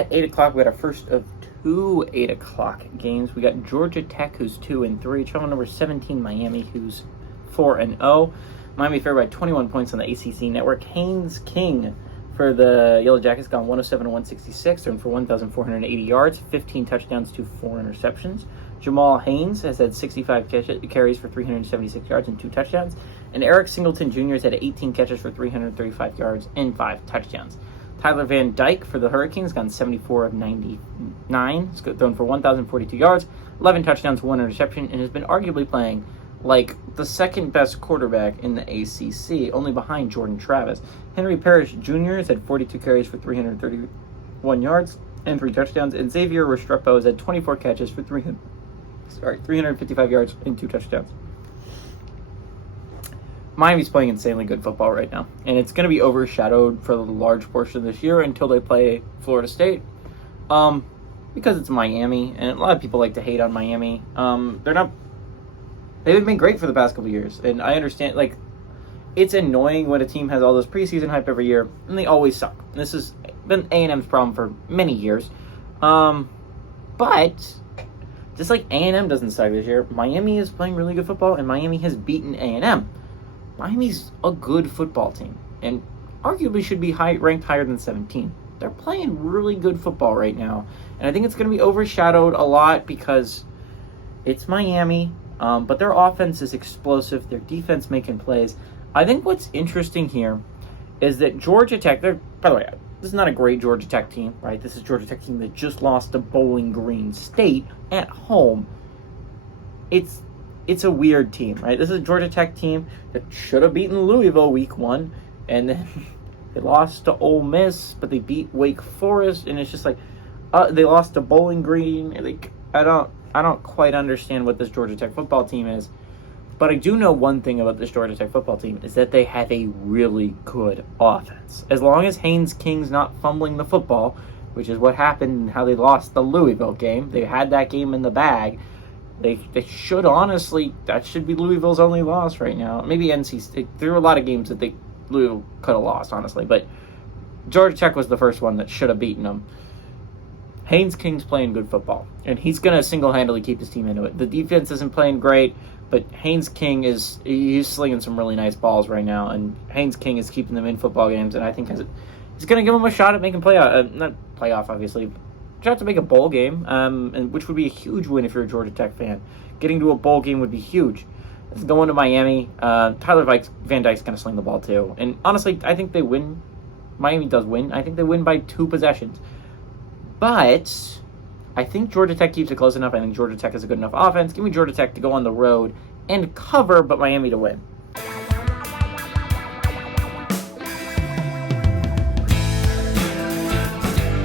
at 8 o'clock, we got our first of two 8 o'clock games. We got Georgia Tech, who's 2-3, travel number 17, Miami, who's 4-0. Miami favored by 21 points on the ACC network. Haynes King for the Yellow Jackets gone 107-166, thrown for 1,480 yards, 15 touchdowns to 4 interceptions. Jamal Haynes has had 65 carries for 376 yards and 2 touchdowns. And Eric Singleton Jr. has had 18 catches for 335 yards and 5 touchdowns. Tyler Van Dyke for the Hurricanes gone 74 of 99, he's thrown for 1,042 yards, 11 touchdowns, 1 interception, and has been arguably playing like the second best quarterback in the ACC, only behind Jordan Travis. Henry Parrish Jr. has had 42 carries for 331 yards and 3 touchdowns, and Xavier Restrepo has had 24 catches for 355 yards and 2 touchdowns. Miami's playing insanely good football right now, and it's going to be overshadowed for the large portion of this year until they play Florida State, because it's Miami, and a lot of people like to hate on Miami. They've been great for the past couple of years, and I understand, like, it's annoying when a team has all this preseason hype every year, and they always suck. This has been A&M's problem for many years, but just like A&M doesn't suck this year, Miami is playing really good football, and Miami has beaten A&M. Miami's a good football team, and arguably should be ranked higher than 17. They're playing really good football right now, and I think it's going to be overshadowed a lot because it's Miami, but their offense is explosive, their defense making plays. I think what's interesting here is that Georgia Tech, by the way, this is not a great Georgia Tech team, right? This is a Georgia Tech team that just lost to Bowling Green State at home. It's a weird team, right? This is a Georgia Tech team that should have beaten Louisville week 1, and then they lost to Ole Miss, but they beat Wake Forest, and it's just like they lost to Bowling Green. Like, I don't quite understand what this Georgia Tech football team is, but I do know one thing about this Georgia Tech football team is that they have a really good offense. As long as Haynes King's not fumbling the football, which is what happened and how they lost the Louisville game. They had that game in the bag. They should honestly, that should be Louisville's only loss right now. Maybe NC State. There were a lot of games that Louisville could have lost, honestly. But Georgia Tech was the first one that should have beaten them. Haynes King's playing good football, and he's going to single-handedly keep his team into it. The defense isn't playing great, but Haynes King he's slinging some really nice balls right now, and Haynes King is keeping them in football games, and I think he's going to give them a shot at making playoff. Not playoff, obviously. Shot to make a bowl game, and which would be a huge win if you're a Georgia Tech fan. Getting to a bowl game would be huge. It's going to Miami. Tyler Van Dyke's going to sling the ball too. And honestly, I think they win. Miami does win. I think they win by 2 possessions. But I think Georgia Tech keeps it close enough. I think Georgia Tech has a good enough offense. Give me Georgia Tech to go on the road and cover, but Miami to win.